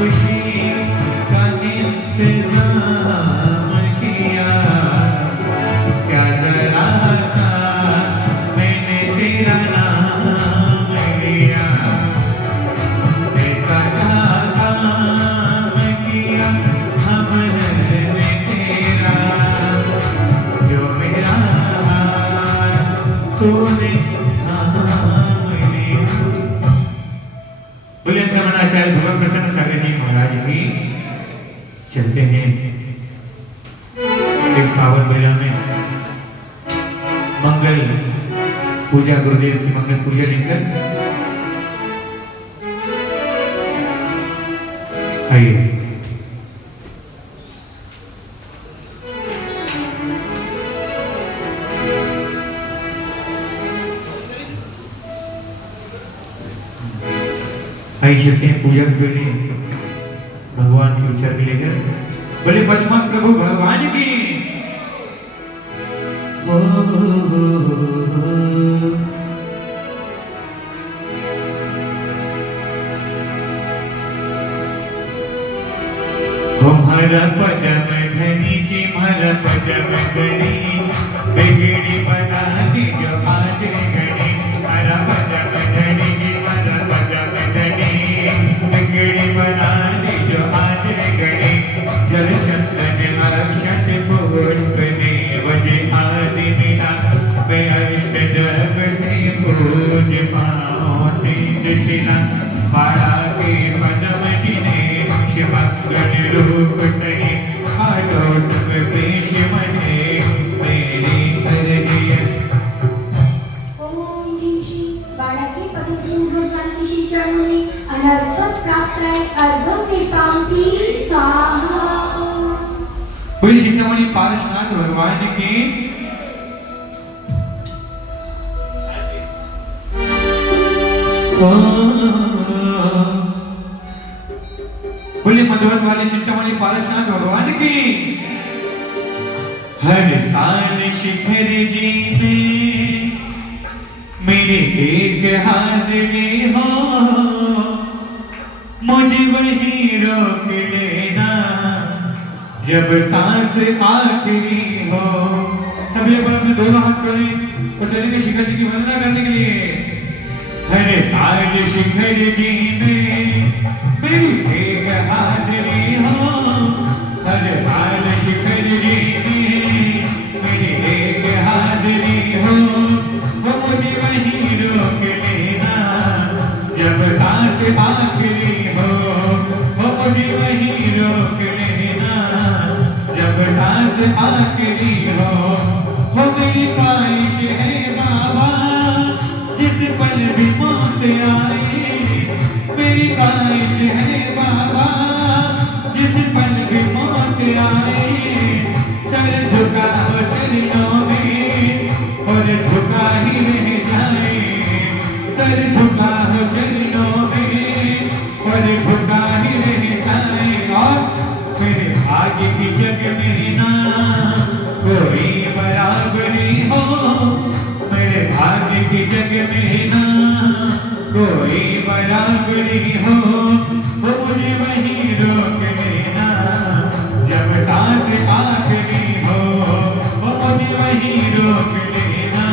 खुशी का इंतजाम किया, क्या जरा सा मैंने तेरा नाम लिया, ऐसा क्या काम किया हमने तेरा, जो मेरा तूने आचार्य भगवत प्रसन्न सागर जी महाराज भी चलते हैं इस पावन बेला में मंगल पूजा, गुरुदेव की मंगल पूजा लेकर आइए। आई सकते हैं पूजा के लिए भगवान के उच्चार भी लेकर बोले पद्मा प्रभु भगवान की हमारा पदम धनी जी हमारा पदम गणी बिगड़ी बना दी जो आज गणी, हमारा पदम धनी जी हमारा पदम धनी बिगड़ी बना दी जो आज गणी, जल शस्त्र अक्षत पुष्प ने वजे आदि मिला वे अष्ट द्रव से पूज पाओ सिंध शिला, बाड़ा के पदम जिने शिवगण रूप सही आलो सब पेश मने मेरी अर्जिया। ओम ह्रीं श्री बाड़ा के पदम भगवान की श्री चरणों में अनर्गम प्राप्त है, अर्गम निपांति स्वाहा। बोले चिंतामणि पार्श्वनाथ भगवान की बोले मधुवन वाले चिंतामणि पार्श्वनाथ भगवान की। हर साल शिखर जी में मेरी एक हाजिरी हो, मुझे वहीं रोक लेना जब सांस आखिरी हो। सब लोग अपने दोनों हाथ करें और शरीर के शिखर जी की वंदना करने के लिए। हर साल शिखर जी में मेरी एक हाजिरी हो, हर साल शिखर जी में मेरी एक हाजिरी हो, वो मुझे वहीं रोक लेना जब सांस आखिरी हो, वो मुझे वहीं रोक लेना जब सांस आखिरी हो। वो मेरी ख्वाहिश है बाबा जिस पल भी मौत आए, मेरी ख्वाहिश है बाबा जिस पल भी मौत आए, सर झुका हो चरणों में और झुका ही रह जाए, सर झुका हो चरणों में और झुका ही रह जाए। और मेरे भाग्य की जग में ना कोई बराबरी हो, मेरे भाग्य की जग में ना कोई बराबरी हो, वो मुझे वहीं रोक लेना जब सांस आखिरी हो, वो मुझे वहीं रोक लेना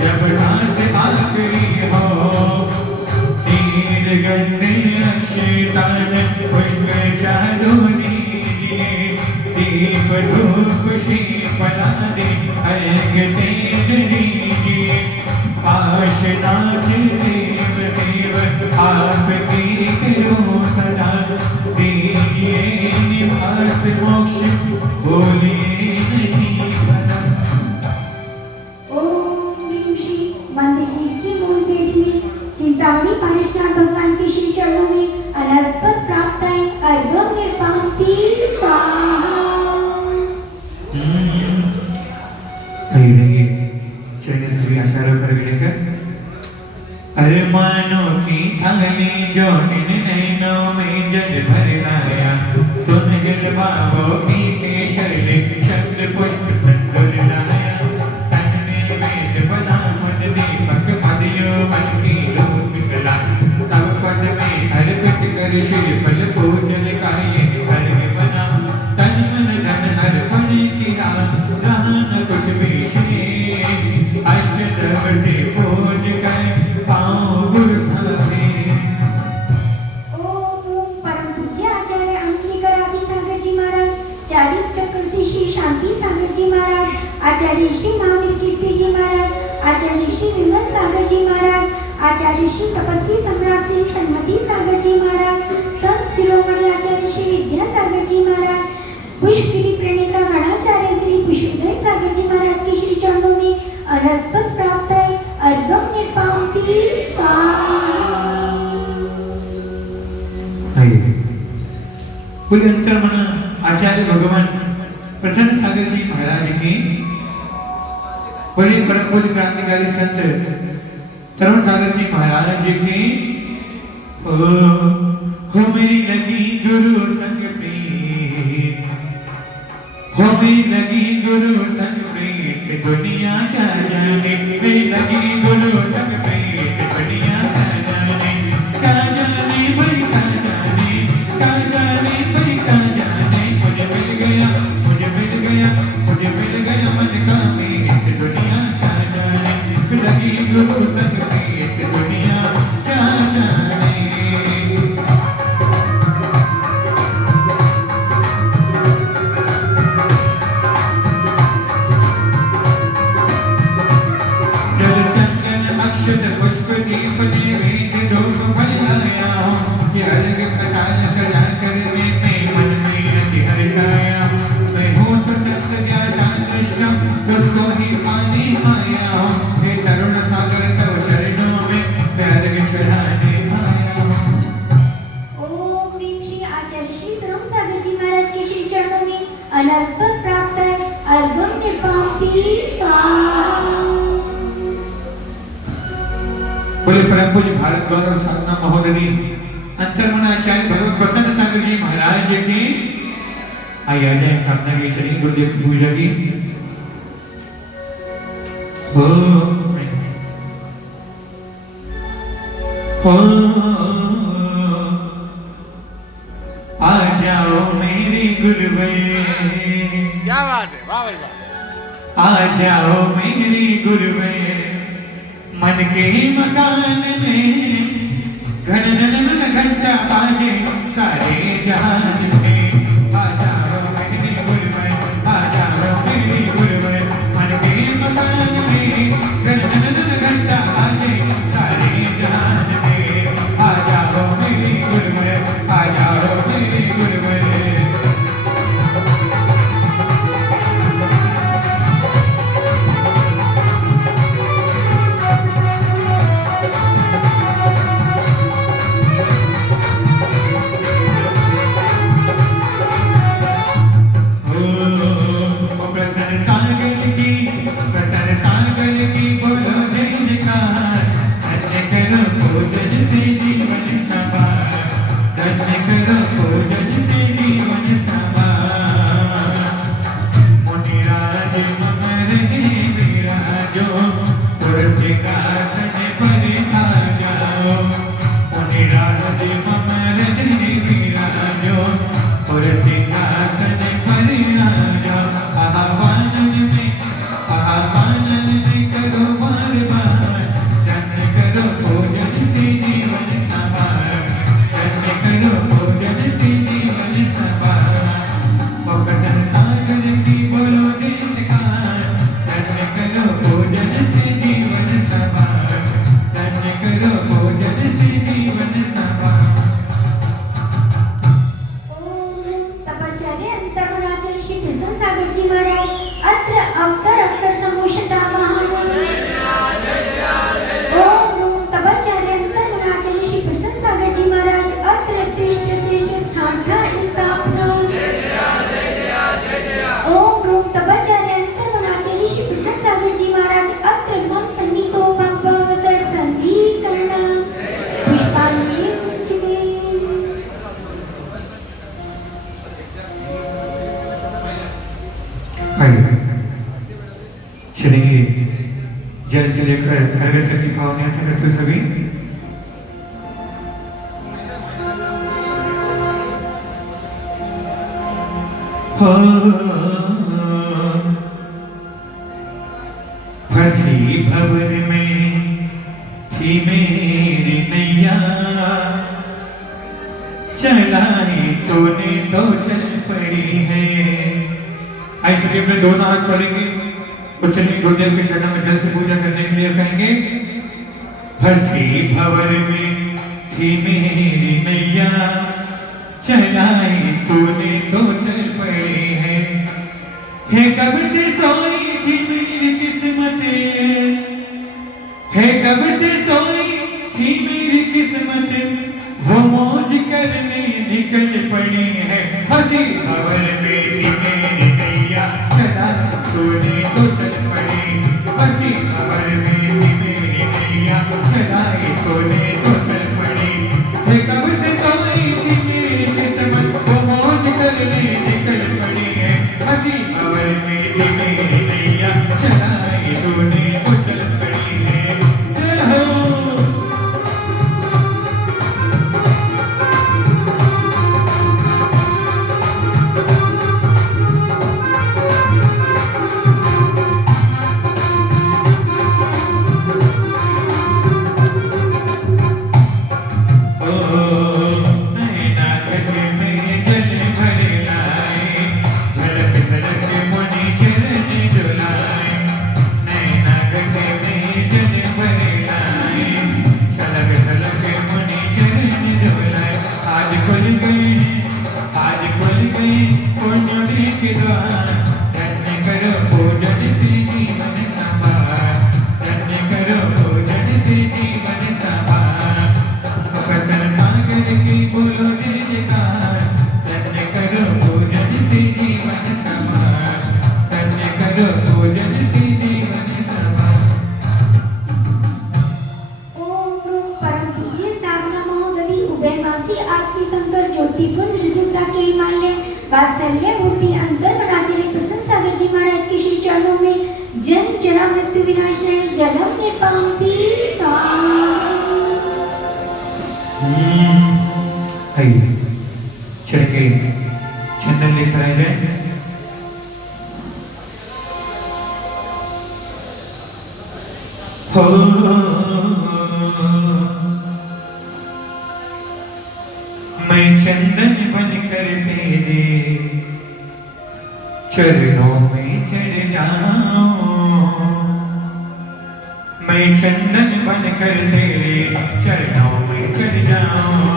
जब सांस आखिरी हो। नीर गंधे अक्षतान पुष्प चारों दीजिए, दीप धूप शीतला दे अर्घ तेज दीजिए, पार्श्वनाथ देव सेव आपकी करो सदा, दीजिए निवास मोक्ष बोलिए नहीं बना। ओम ह्रीं श्री मंदिर की मूल वेदी में चिंतामणि पार्श्वनाथ भगवान के श्री चरणों में अनर्गम प्राप्त है, अर्गम निपांति स्वाहा। चरण सभी आचार्यों कर लेकर अरमानों की थाली जो इन नैनों में जल भर लाया, सुन गल बाबों की केशर शब्द पुष्प तंडुल लाया, तन में वेद बना मद दीपक मदियो मन की रूप चला, तब पद में अर्पित कर शिव फल आचार्य श्री तपस्वी सम्राट श्री सन्मति सागर जी महाराज, संत शिरोमणि आचार्य श्री विद्यासागर जी महाराज, पुष्पगिरी प्रणेता गणाचार्य श्री पुष्पोदय सागर जी महाराज के श्री चरणों में अर्पण प्राप्त है। अर्घम निर्पामती स्वाहा। कुल अंतर्मन आचार्य भगवान प्रसन्न सागर जी महाराज की बड़े परम पूज्य क्रांतिकारी संत तरुण सागर जी महाराज की हो मेरी लगी गुरु संग प्रीत, हो मेरी लगी गुरु संग प्रीत, दुनिया क्या जाने, मेरी लगी गुरु संग प्रीत, दुनिया क्या जाने, क्या जाने भाई क्या जाने, क्या जाने भाई क्या जाने, मुझे मिल गया, मुझे मिल गया, मुझे मिल गया मन का मीत, दुनिया क्या जाने, लगी गुरु संग प्रीत, दुनिया क्या जाने। जल चंदन अक्षत पुष्प दीप नैवेद्य धूप फैलाया हूँ, ये अलग प्रकार सजा कर मैंने मन में अति हर्षाया। मैं हूँ स्वतंत्र ज्ञाता दृष्टा, उसको ही पाने आया हूँ, ये तरुण सागर तव चरणों में मैं अर्घ चढ़ाने आया हूँ। ओम ह्रीं श्री आचार्य श्री तरुण सागर जी महाराज के श्री चरणों में अनर्पण प्राप्त है। अर्घम निर्पामती स्वाहा। बोले परम पूज्य भारत गौरव साधना महोदय अंतर्मन आचार्य भगवत प्रसन्न सागर जी महाराज की आइए आ जाए स्थापना की चलिए गुरुदेव की पूजा की। आ जाओ मेरे गुरुवे, क्या बात है, वाह भाई वाह। आ जाओ मेरे गुरुवे, मन के मकान में घन घंटा बाजे सारे जहान में। आ जाओ मेरे गुरुवे, आ जाओ मेरे गुरुवे, मन के मकान में घन घंटा बाजे सारे जहान में। आ जाओ मेरे गुरुवे, आ जाओ मेरे गुरुवे। प्रसन्न सागर की बोलो जय जयकार, धन्य करो भोजन से जीवन सवार, धन्य करो भोजन से जीवन सवार। मुनिराज ममर विराजो, तुलसीदासन पर आ जाओ। मुनिराज ममर विराजो, तुलसीदासन पर आ जाओ। आह्वानन में करो बार बार, धन्य करो भोजन से जीवन सवार, धन्य करो भोजन से जीवन सवार। प्रसन्न सागर की बोलो जय जयकार, धन्य करो भोजन से जीवन सवार, धन्य करो भोजन से जीवन सवार। ओम तपाचार्य अंतर्मनाचार्य श्री प्रसन्न सागर जी महाराज अत्र अवतर समोषता महान। ओम रूम तपाचार्य अंतर्मनाचार्य श्री प्रसन्न सागर जी महाराज अत्र तिष्ठ ठाठा स्थापना। ओम रूम तपाचार्य अंतर्मनाचार्य श्री प्रसन्न सागर जी महाराज अत्र मम सन्निधो भव षट् संधिकरणा पुष्पाणि मुच्यते। चलेंगे जल से लेकर अर्घ तक की पावन यात्रा करते सभी। फंसी भंवर में थी मेरी नैया, चलाई तूने तो चल पड़ी है। आइए सभी अपने दोनों हाथ पकड़ेंगे, उछलने गुरुदेव के चरणों में जल से पूजा करने के लिए कहेंगे। फंसी भंवर में थी मेरी नैया, चलाई तूने तो चल पड़ी है कब से सोई थी मेरी किस्मतें, है कब से सोई थी मेरी किस्मतें, वो मौज करने निकल पड़ी है। फंसी भंवर में थी मेरी नैया, चलाई तूने तो चल पड़ी, फंसी भंवर में थी मेरी नैया, चलाई तूने तो चल पड़ी, है कब से सोई थी मेरी किस्मत, वो मौज करने निकल पड़ी है। फंसी भंवर में थी मेरी नैया, चलाई तूने तो चल पड़ी है। जय हो। ज्योतिपुंज रिजुता के हिमालय वात्सल्य मूर्ति अंतर आचार्य प्रसन्न सागर जी महाराज के श्री चरणों में जन्म जन्म मृत्यु विनाशनाय जलम निपांति आइए चढ़ के चंदन लेकर आ जाए। मैं चंदन बनकर तेरे चरणों में चढ़ जाऊं, मैं चंदन बनकर तेरे चरणों में चढ़ जाऊं,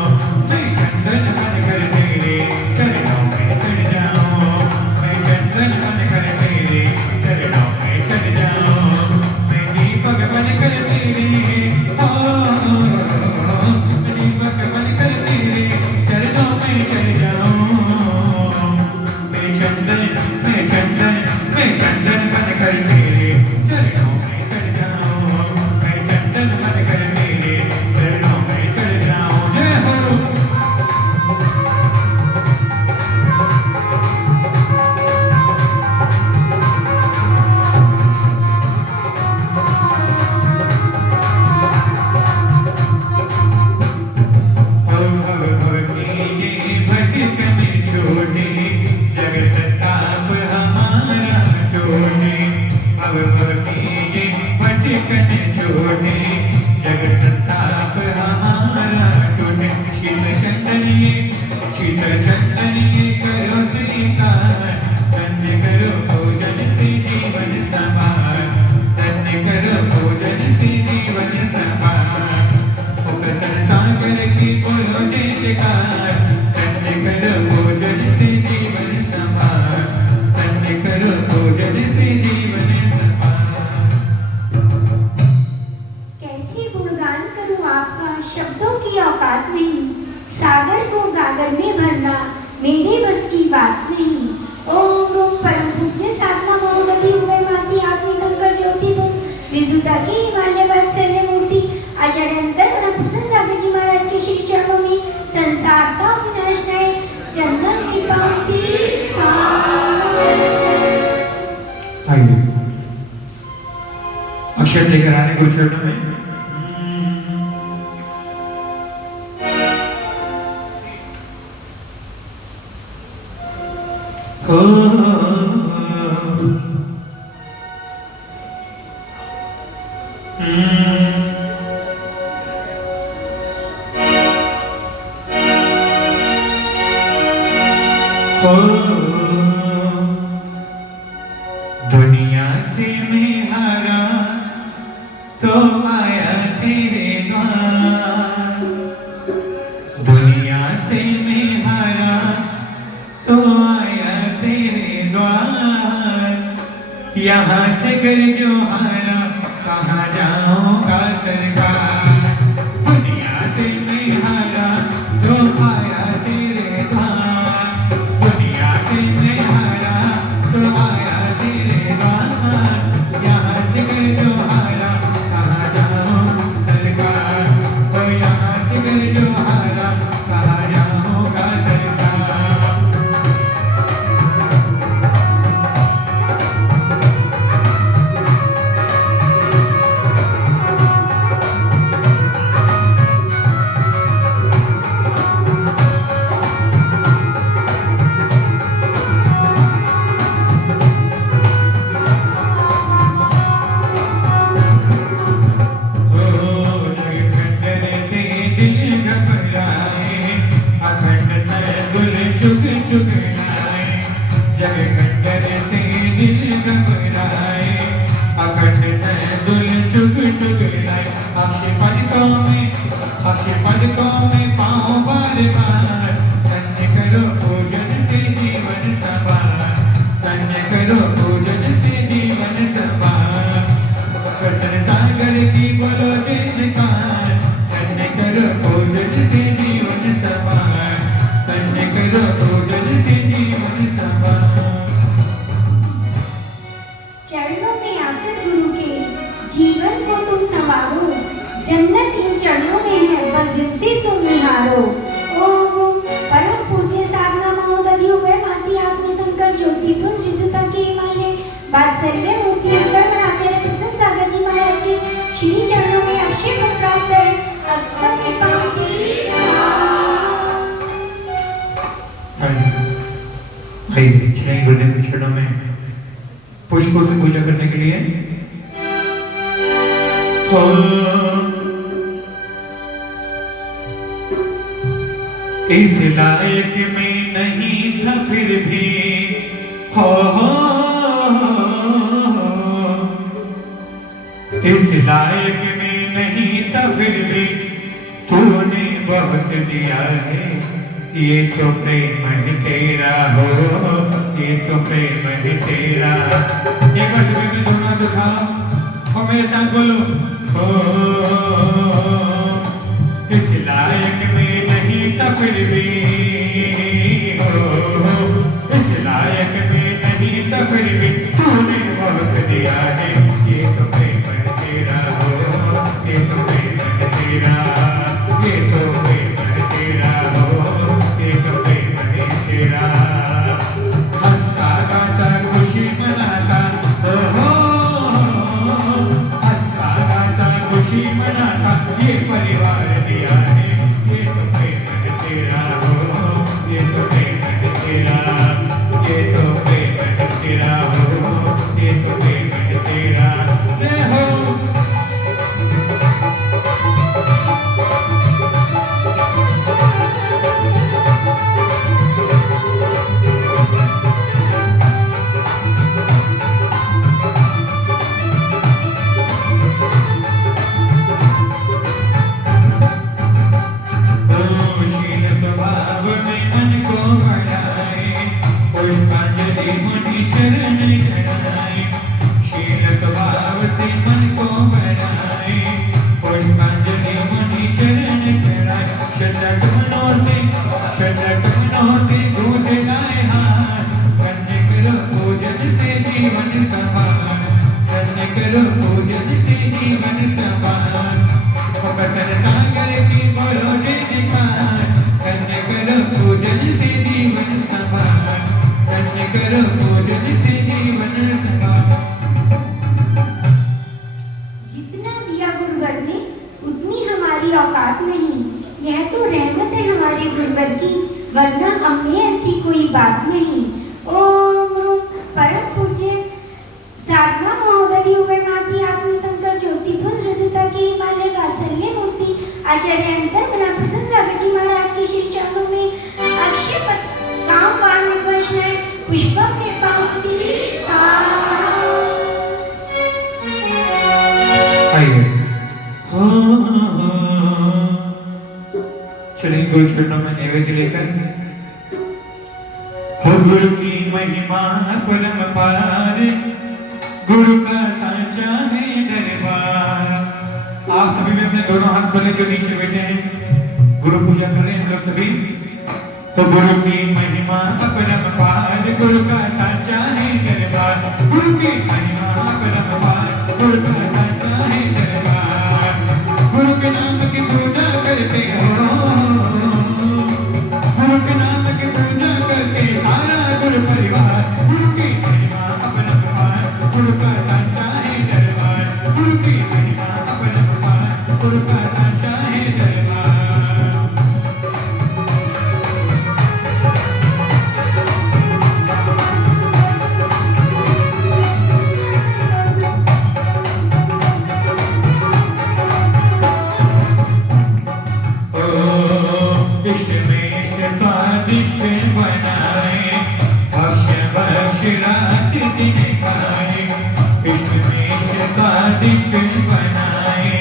मैं चंदन बनकर तेरे चरणों में चढ़ जाऊं, मैं चंदन बनकर तेरे चरणों में चढ़ जाऊं, मैं दीपक बनकर तेरे मैं दीपक बनकर तेरे चरणों में चढ़ जाऊं, मैं चंदन बनकर तेरे चरणों में चढ़ जाऊं, मैं चंदन बनकर तेरे चरणों में चढ़ जाऊं। जय हो। सागर को गागर में भरना मेरे बस की बात नहीं। ओम परम पूज्य साधना महोदधि उभयवासी आत्मिकंकर ज्योतिपुंज रिजुता के हिमालय वात्सल्य मूर्ति आचार्य अंतर प्रसन्न सागर जी महाराज के श्री चरणों में संसार का विनाशनाय चंदन निपांति आइए अक्षर लेकर आने को चरणों में। दुनिया से मैं हारा तो आया तेरे यहाँ से घर जो हारा कहाँ जाऊंगा सरकार। दुनिया से मैं हारा तो आया तेरे द्वार। दुनिया से मैं हारा तो आया तेरे द्वार। यहाँ से घर जो हारा कहाँ जाऊं सरकार। ओ यहाँ से घर जो हारा कहाँ जाऊंगा सरकार। सागर की बोलो जय जयकार। धन्य करो पूजन से जीवन सवार। धन्य करो पूजन से जीवन सवार। चरणों में आकर गुरु के जीवन को तुम संवारो। जन्नत इन चरणों में है, बस दिल से तुम निहारो। ओम परम पूज्य साधना महोदधि उभय मासी आत्मतंकर ज्योतिपुर श्रीसुता के माले वात्सल्य मूर्ति अंतर आचार्य प्रसन्न सागर जी महाराज के श्री चरणों में अक्षय पद प्राप्त है। अक्षय कृपावती भाई छह गुरुदेव के चरणों में पुष्पों से पूजा करने के लिए इस लायक में नहीं था फिर भी हो इस लायक में नहीं था फिर भी तूने बहुत दिया है। ये तो प्रेम है तेरा हो, ये तो प्रेम है तेरा। एक बार सभी में दोनों हाथ उठाओ और मेरे साथ बोलो इस लायक में नहीं था फिर भी हो, इस लायक में नहीं था फिर भी तूने बहुत दिया है। ये तो प्रेम है तेरा हो, ये तो प्रेम है तेरा, ये तो प्रेम है तेरा हो, ये तो प्रेम है तेरा। हंसता गाता खुशी मनाता हो, हंसता गाता खुशी मनाता ये परिवार दिया है। ये तो प्रेम है तेरा हो, ये तो प्रेम है तेरा, ये तो प्रेम है तेरा हो, ये तो प्रेम है तेरा। जय हो। शील स्वभाव में मन को बढ़ाए, पुष्पांजलि मुनि चरण चढ़ाए। शील स्वभाव से मन को बढ़ाए, पुष्पांजलि मुनि चरण चढ़ाए। श्रद्धा सुमनों से गूंज गाए हाथ। धन्य करो पूजन से जीवन सवार, धन्य करो पूजन से जीवन सवार। पकड़ सागर की बोलो जय जयकार। धन्य करो पूजन से जीवन सवार, धन्य करो पूजन से जीवन सवार। जितना दिया गुरुवर ने उतनी हमारी औकात नहीं। यह तो रहमत है हमारे गुरुवर की, वरना हमें ऐसी कोई बात नहीं। ओम परम पूज्य साधना महोदधि उभय मासी आत्मतंकर ज्योतिपुर श्रीसुता के माले वात्सल्य मूर्ति आचार्य अंतर बना प्रसन्न सागर जी महाराज के श्री चरणों में अक्षय पद काम वाण निर्वचनाएं पुष्पम निर्पावती आइए चलिए गुरु चरणों में नैवेद्य लेकर। हो गुरु की महिमा परम पार, गुरु का साचा है दरबार। आप सभी भी अपने दोनों हाथ खोले जो नीचे बैठे हैं, गुरु पूजा कर रहे हैं हम लोग सभी। तो गुरु की महिमा अपरंपार, गुरु का साचा है दरबार, गुरु की महिमा अपरंपार, गुरु का साचा है दरबार। गुरु के नाम की पूजा करते हो, गुरु के नाम की पूजा करते सारा गुरु परिवार। गुरु की महिमा अपरंपार, गुरु का साचा है दरबार, गुरु की महिमा अपरंपार, गुरु का साचा है दरबार। इष्ट में इष्ट स्वादिष्ट बनाए, भक्ष्य भक्ष्य रात दिन खाए। इष्ट में इष्ट स्वादिष्ट बनाए,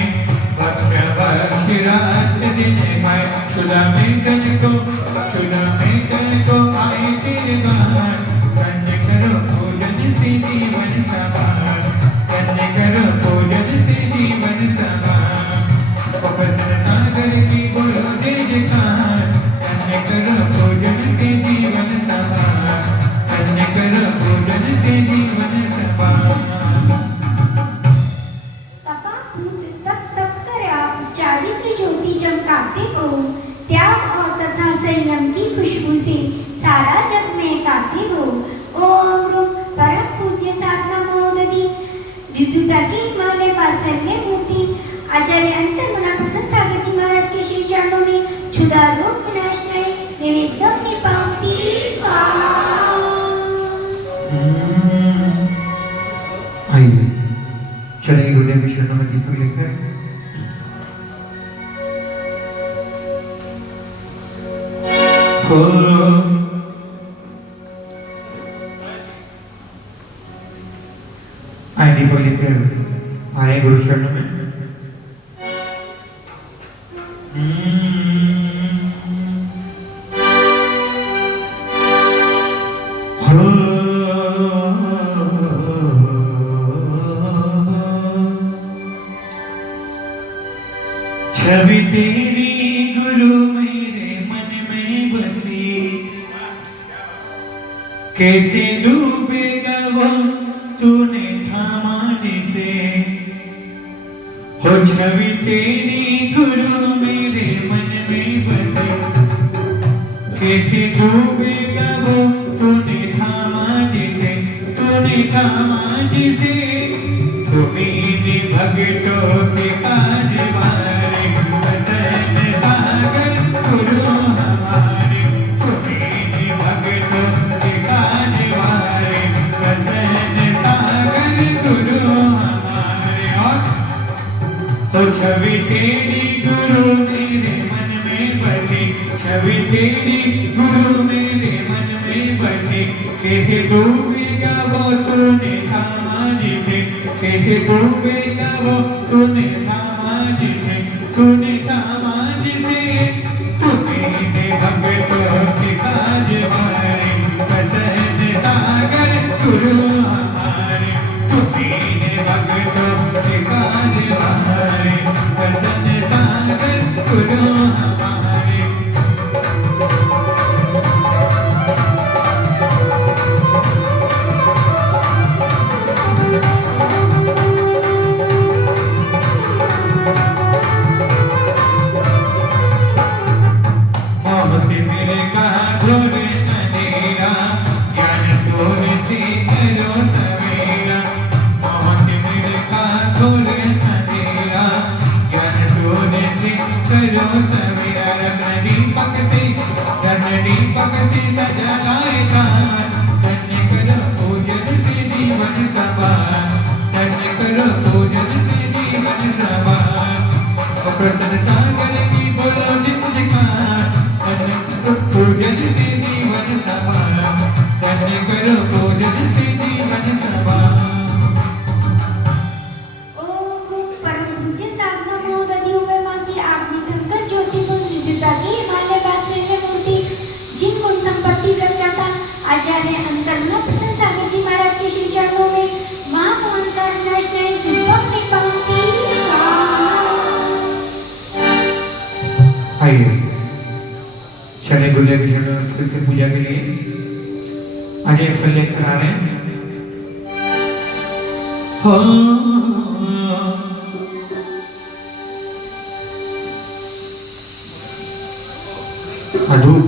भक्ष्य भक्ष्य रात दिन खाए। शुदा में कल को आए तेरे द्वार, कन्या करो पूजन से जीवन सवार, कन्या करो पूजन से जीवन सवार। प्रसन्न सागर की बोलो जय जयकार, कन्या करो पूजन से जीवन सवार, कन्या करो पूजन से जीवन सवार। तपाभूत तप तप कर आप चारित्र ज्योति चमकाते हो, त्याग और तथा संयम की खुशबू से सारा जग महकाते हो। ओम रूप परम पूज्य साधना महोदधि विशुद्धा की हिमालय वात्सल्य मूर्ति आचार्य अंतर्मना प्रसन्न सागर जी महाराज के श्री चरणों में क्षुधा रोग विनाशनाय निवेदन निपाति स्वाहा। आइए चलिए गुरुदेव के चरणों में गीत लेकर। आइए दीपक लेकर हमारे गुरु चरणों में। छवि तेरी गुरु मेरे मन में बसी, कैसे डूबेगा वो तूने थामा जिसे। हो छवि तेरी गुरु मेरे मन में बसी, कैसे डूबेगा वो तूने थामा जिसे, तूने थामा जिसे। तुम्हीं भक्तों के काज वारे, प्रसन्न सागर गुरु हमारे। तुम्हीं भक्तों के काज वारे, प्रसन्न सागर गुरु हमारे। और तो छवि तेरी गुरु मेरे मन में बसी, छवि तेरी गुरु मेरे मन में बसी। कैसे डूबेगा वो तूने थामा जिसे, कैसे डूबेगा वो तूने थामा जिसे, तूने थामा जिसे। तुम्हीं भक्तों के काज वारे, प्रसन्न सागर गुरु हमारे। तुम्हीं भक्तों के काज वारे, प्रसन्न सागर गुरु हमारे। मोहत मिलेगा घोर अंधेरा, ज्ञान सूर्य से करो सवेरा। मोहत मिलेगा घोर अंधेरा, ज्ञान सूर्य से करो सवेरा। रत्न दीपक से सजलाएगा, धन्य करो पूजन से जीवन सवार, धन्य करो पूजन से जीवन सवार। प्रसन्न सागर की बोलो जिंदगार, पूजन से जीवन सवार, धन्य करो पूजन से जीवन सवार। ओम परम पूज्य साधना महोदधि उभयवासी आत्मिक ज्योति को विशुद्धा की हिमालय वात्सल्य मूर्ति जिन गुण संपत्ति आइए चले गुल्ले की फिर से पूजा के लिए अजय फल लेकर आ रहे हैं। धूप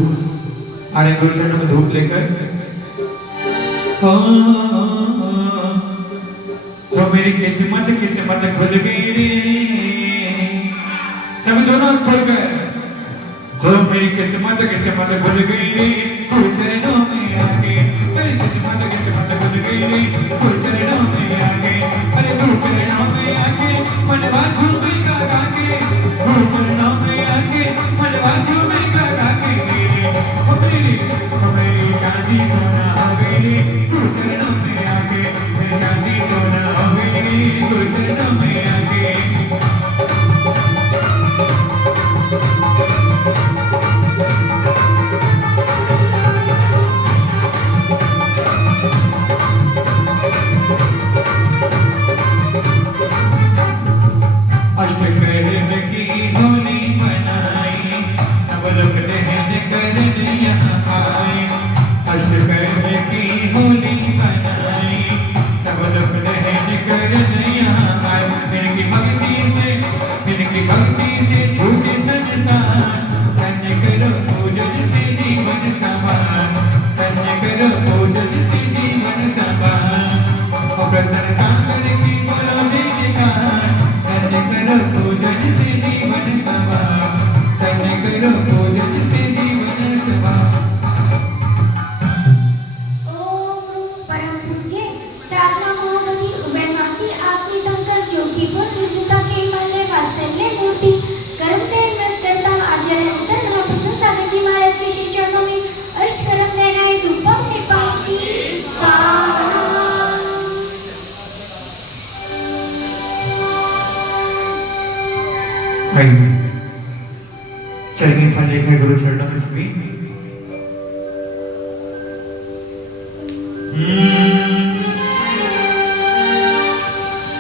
आ रहे गुरुचरणों में धूप लेकर। तो मेरी किस्मत खुल गई रे, सभी दोनों खुल गए। हो मेरी किस्मत खुल गई रे, गुरुचरणों में आके मेरी किस्मत खुल गई रे, गुरुचरणों में आके, अरे गुरुचरणों में आके मनवा झूमेगा गाके, गुरुचरणों में आके मनवा झूमेगा गाके। मेरी चांदी सोना हो गई, गुरुचरणों में आके मेरी चांदी सोना हो गई, गुरुचरणों में आके। अष्टपहर की होली मनाई, सब लोग दहन करने यहाँ आए। अष्टपहर की होली मनाई, सब लोग दहन करने यहाँ आए। इनकी भक्ति से झूठे संसार, धन्य करो पूजन से जीवन सवार, धन्य करो पूजन से जीवन सवार। और प्रसन्न सागर की बोलो जय जयकार, धन्य करो पूजन से जीवन सवार, धन्य करो पूजन से जीवन सवार। ओम परम पूज्य प्रार्थना महोदय उभयमासी आपकी तंत्र ज्योतिपुर विजुता के मल्ले वात्सल्य मूर्ति कर्म तेल व्रत करता आचार्य धर्म प्रसन्न सागर जी महाराज के श्री चरणों में अष्ट कर्म देना है धूपम निपाती स्वाहा। आइए चलिए फल लेकर गुरु चरणों में सभी।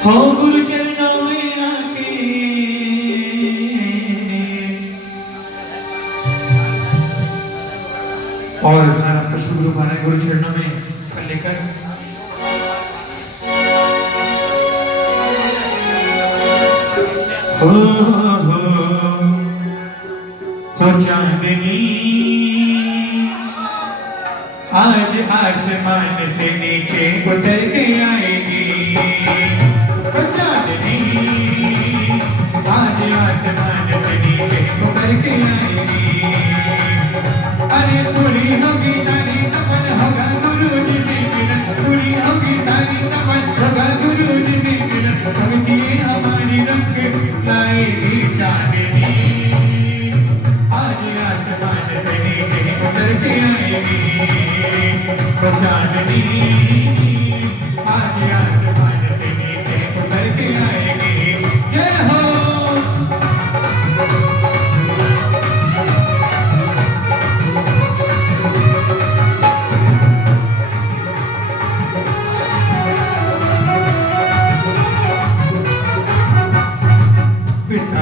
हो गुरु चरणों में आके और सारा पुष्प ग्रुप आ रहा है गुरु चरणों में फल लेकर। हो चांदनी आज आसमान से नीचे उतर के आएगी, हो चांदनी आज आसमान से नीचे उतर के आएगी। अरे पूरी होगी सारी तपन, होगा गुरु जी से मिलन, पूरी होगी सारी तपन, होगा गुरु जी से मिलन। भक्ति हमारी रंग लाएगी चांदनी, आज आसमान से नीचे उतर के आएगी। वो चांदनी आज आसमान से नीचे उतर के आएगी। जय हो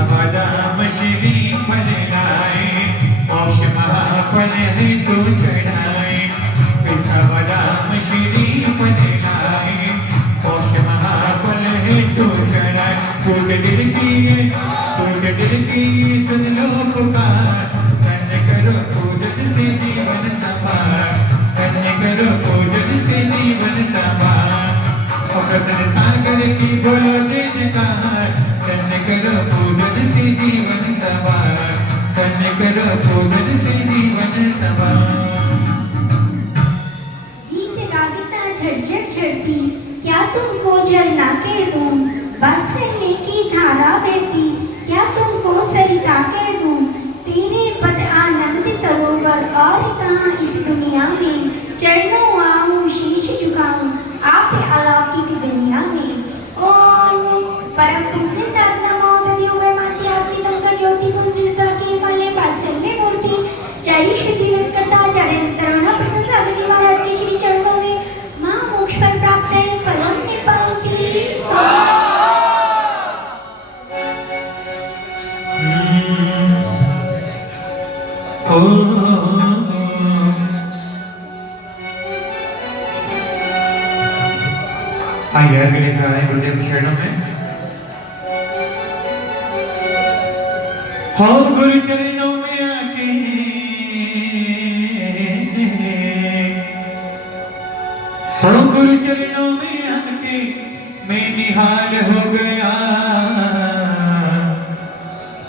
बादाम श्री फल लाए, मोक्ष महाफल है तो चढ़ाए। बादाम श्री फल लाए, मोक्ष महाफल है तो चढ़ाए। टूट दिल की सुन लो पुकार, धन्य करो पूजन से जीवन सवार, धन्य करो पूजन से जीवन सवार। और प्रसन्न सागर की बोलो जय जयकार, धन्य करो पूजन से जीवन सवार, धन्य करो पूजन से जीवन सवार। गीत रागिता झरझर झरती, क्या तुमको झरना कह दूं, वात्सल्य की धारा बहती, क्या तुमको सरिता कह दूं। तेरे पद आनंद सरोवर और कहाँ इस दुनिया में, चरणों आऊं शीश झुकाऊं आप अलौकिक दुनिया में। ओम परम पूज्य साधना महोदय उभयमासी आपकी तंत्र ज्योतिपुर विजुता के मल्ले वात्सल्य मूर्ति चारी शुद्धि व्रत करता आचार्य तरुणा प्रसन्न सागर जी महाराज के श्री चरणों में महामोक्ष फल प्राप्त है फलम निपाती स्वाहा। ओ आइए आगे लेकर आ रहे हैं गुरुदेव के शरणों में। हो गुरु चरणों में आके हो गुरु चरणों में आके मैं निहाल हो गया,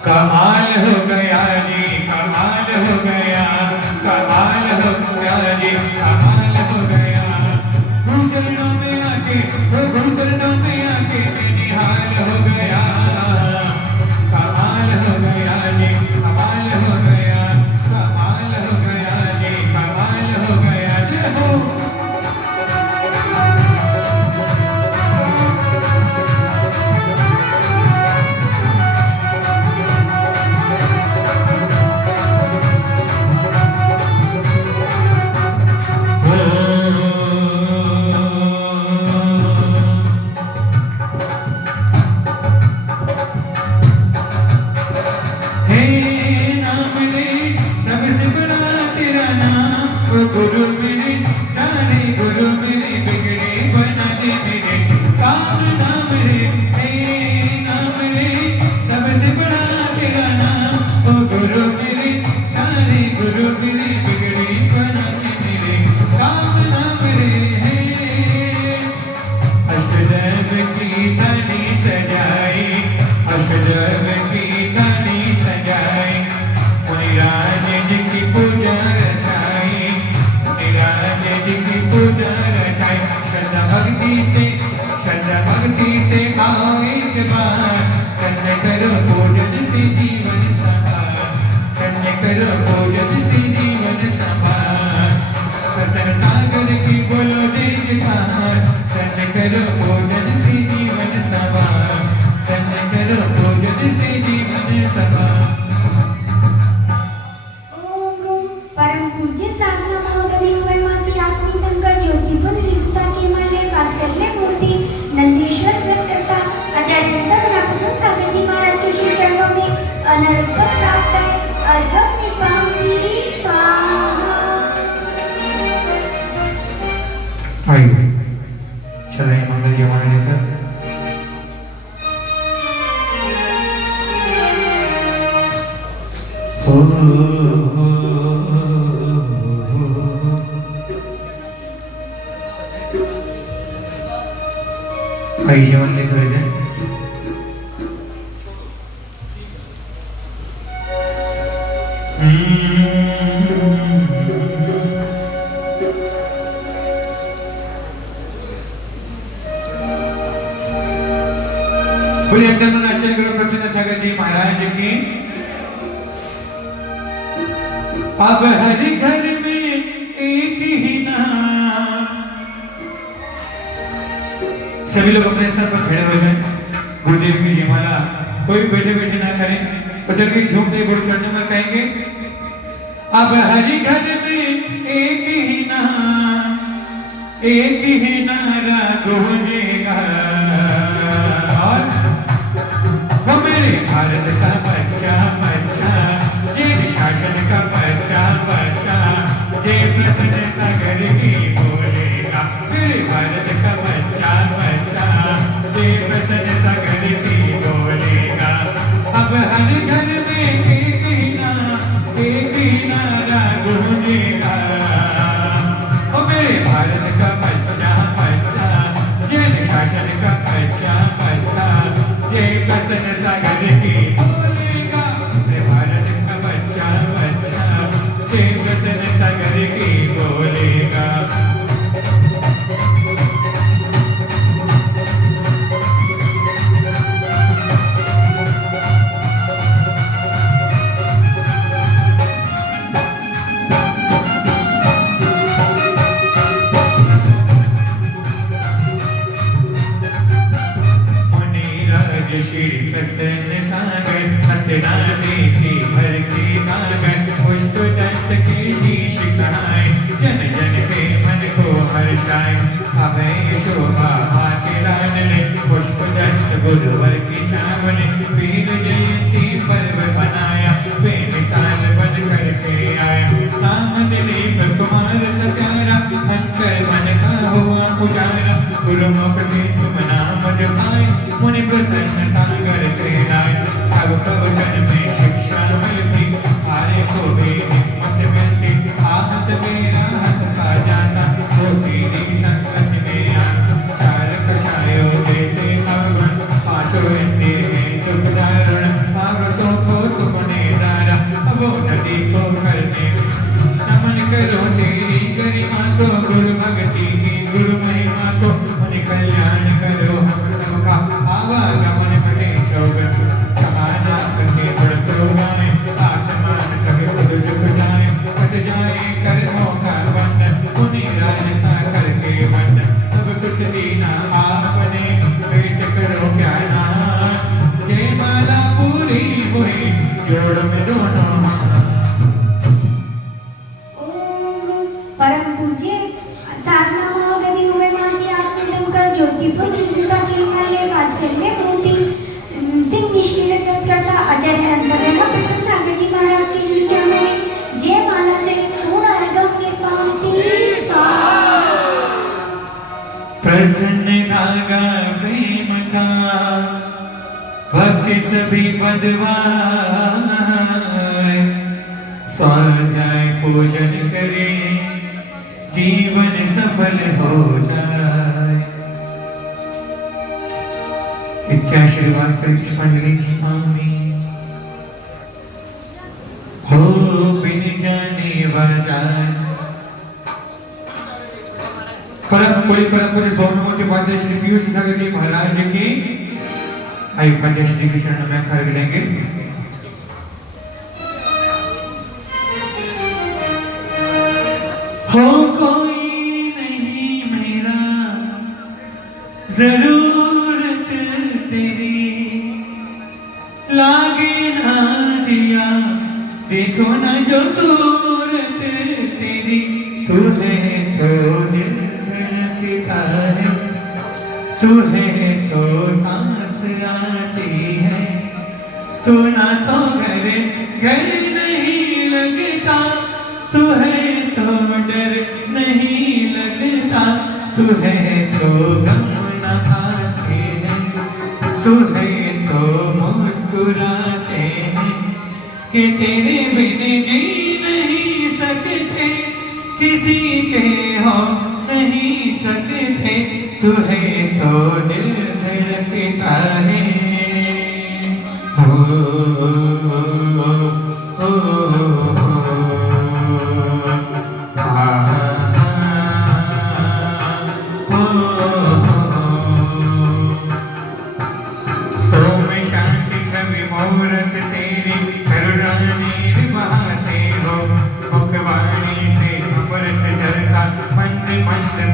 कमाल हो गया जी, कमाल हो गया, कमाल हो गया जी, कमाल हो गया। गुरु चरणों में आके हो गुरु चरणों में आके मैं निहाल हो गया, कमाल हो गया जी, कमाल हो गया, कमाल हो गया जी, कमाल हो गया। जय हो। गुरु मेरे नारे गुरु मेरे बिगड़े बना दे मेरे काम नाम रे, हे नाम रे सबसे बड़ा तेरा नाम। ओ गुरु मेरे नारे गुरु मेरे बिगड़े बना दे मेरे काम नाम रे, हे अष्टजब की तनी सजाई, अष्टजब की तनी सजाई, मुनिराज जी की पूजा रचाई, जी की पूजा रचाई। श्रद्धा भक्ति से आओ एक बार, कन्या करो पूजन से जीवन सवार, कन्या करो पूजन से जीवन सवार। प्रसन्न सागर की बोलो जय जयकार, कन्या करो पूजन से जीवन सवार, कन्या करो पूजन से जीवन सवार। ओम ओम परम पूज्य साधना महोदय वैमासी आत्मीतंकर ज्योतिपुत्र रिश्ता के मान्य वात्सल्य मूर्ति नंदीश्वर व्रतकर्ता आचार्य रामप्रसाद सागर जी महाराज के श्री चरणों में अनर्पण प्राप्त है। अर्घम निपाति स्वाहा। आइए चलाइए मंगल जी हमारे लेकर। आइए जीवन लेकर जाए। बोलिए अंतर्मन आचार्य गुरु प्रसन्न सागर जी महाराज की। अब हर घर में एक ही नाम। सभी लोग अपने स्थान पर खड़े हो जाएं। गुरुदेव की जयमाला कोई बैठे बैठे ना करें, बचल के झूमते गुरु चरणों में कहेंगे। अब हर घर में एक ही नाम, एक ही नारा गूंजेगा, और वो मेरे भारत का बच्चा बच्चा, जय शासन का बच्चा बच्चा, जय प्रसन्न सागर की बोलेगा। मेरे भारत का बच्चा बच्चा, जय प्रसन्न सागर की बोलेगा। अब हर घर में एक ही नारा गूंजेगा, ओ मेरे भारत का बच्चा बच्चा, जय शासन का बच्चा बच्चा, जय प्रसन्न सागर की बोलेगा। मेरे भारत का बच्चा बच्चा, जय प्रसन्न सागर की बोलेगा। श्री प्रसन्न सागर हतना देखी भर की नागर, पुष्प दत्त की शीश कहाए, जन जन के मन को हर्षाए। अभय शोभा हाथी लाडले, पुष्प दत्त गुरुवर की छावनी, वीर जयंती पर्व मनाया, बेमिसाल बन करके जोड़ में दोनों ओम परम पूज्य साधना महोदय हुए मासी आपने दंकर ज्योति प्रसिद्धता के माले वात्सल्य मूर्ति सिंह निष्क्रिय करता आचार्य अंतरना प्रसन्न सागर जी महाराज की श्री चरणों में जय माला से पूर्ण अर्घम निर्पाती प्रसन्न धागा प्रेम का भक्ति सभी बदवाए स्वाध्याय पूजन करे जीवन सफल हो जाए। इत्याशीर्वाद करके मंडली जी मामी हो बिन जाने वजाए। परम कोली परम पूज्य स्वामी पाद्य श्री पीयूष सागर जी महाराज की आयु पाद्य श्री के चरणों में खड़ लेंगे। हो कोई नहीं मेरा जरूरत तेरी लागे ना जिया देखो ना जो सूरत तेरी तू है तो दिल धड़कता है तू है तो सांस आती है तू ना तो घर घर नहीं लगता तू है तो डर नहीं लगता तू है तो गम न आते हैं तू है तो मुस्कुराते हैं कि तेरे बिन जी नहीं सकते किसी के हो नहीं सकते तू है तो दिल धड़कता है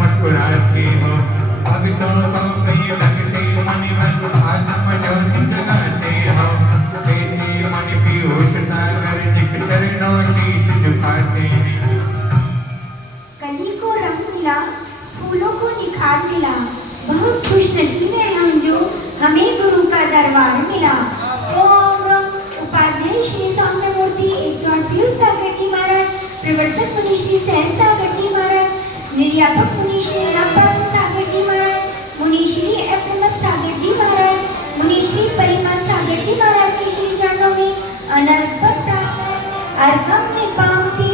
मुस्कुराते हो अब तो कहीं लगते मन मन आत्म ज्योति जगाते हो कैसे मन पीयूष सागर जिक चरणों शीश झुकाते हैं। कली को रंग मिला फूलों को निखार मिला बहुत खुश नसीब है हम जो हमें गुरु का दरबार मिला। ओम उपाध्याय श्री सौम्य मूर्ति 108 पीयूष सागर जी महाराज प्रवर्तक मुनि श्री सहज सागर जी महाराज निर्यापक मुनि श्री रामपाल सागर जी महाराज मुनि श्री अपूर्णव सागर जी महाराज मुनि श्री परिमाण सागर जी महाराज के श्री चरणों में अनर्पण प्रार्थना अर्घम निपाती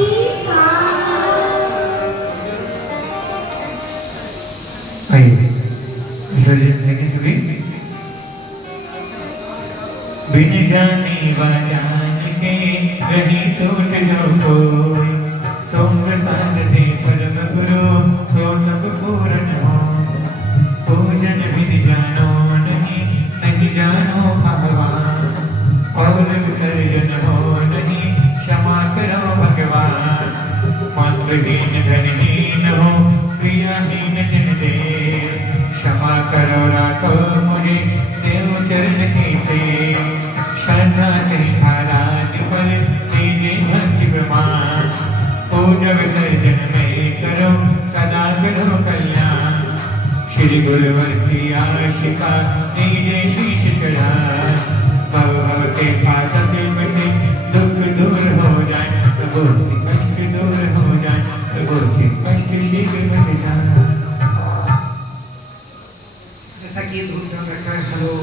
बिन जाने व जान के रही टूट जो कोई तुम प्रसाद दे परम गुरु सो सब पूर्ण हो पूजन विधि जानो नहीं नहीं जानो भगवान और विसर्जन हो नहीं क्षमा करो भगवान मंत्रहीन धनहीन हो प्रियहीन जिन दे क्षमा करो राखो मुझे देव चरण की से श्रद्धा से आराध्य पर दीजिए भक्ति प्रमाण पूजा विसर्जन में करो सदा करो कल्याण श्री गुरुवर की आशिका दीजिए शीश चढ़ा भव भव के पातक मिटे दुख दूर हो जाए प्रभु के कष्ट दूर हो जाए प्रभु के कष्ट शीघ्र मिट जाए। जैसा कि धूम ध्यान रखा है हेलो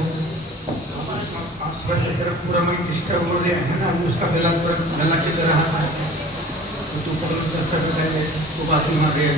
आसपास की तरफ पूरा मैं डिस्टर्ब हो गया है ना उसका गला पूरा गला की तरह है तो ऊपर दर्शक है तो बासी मार गए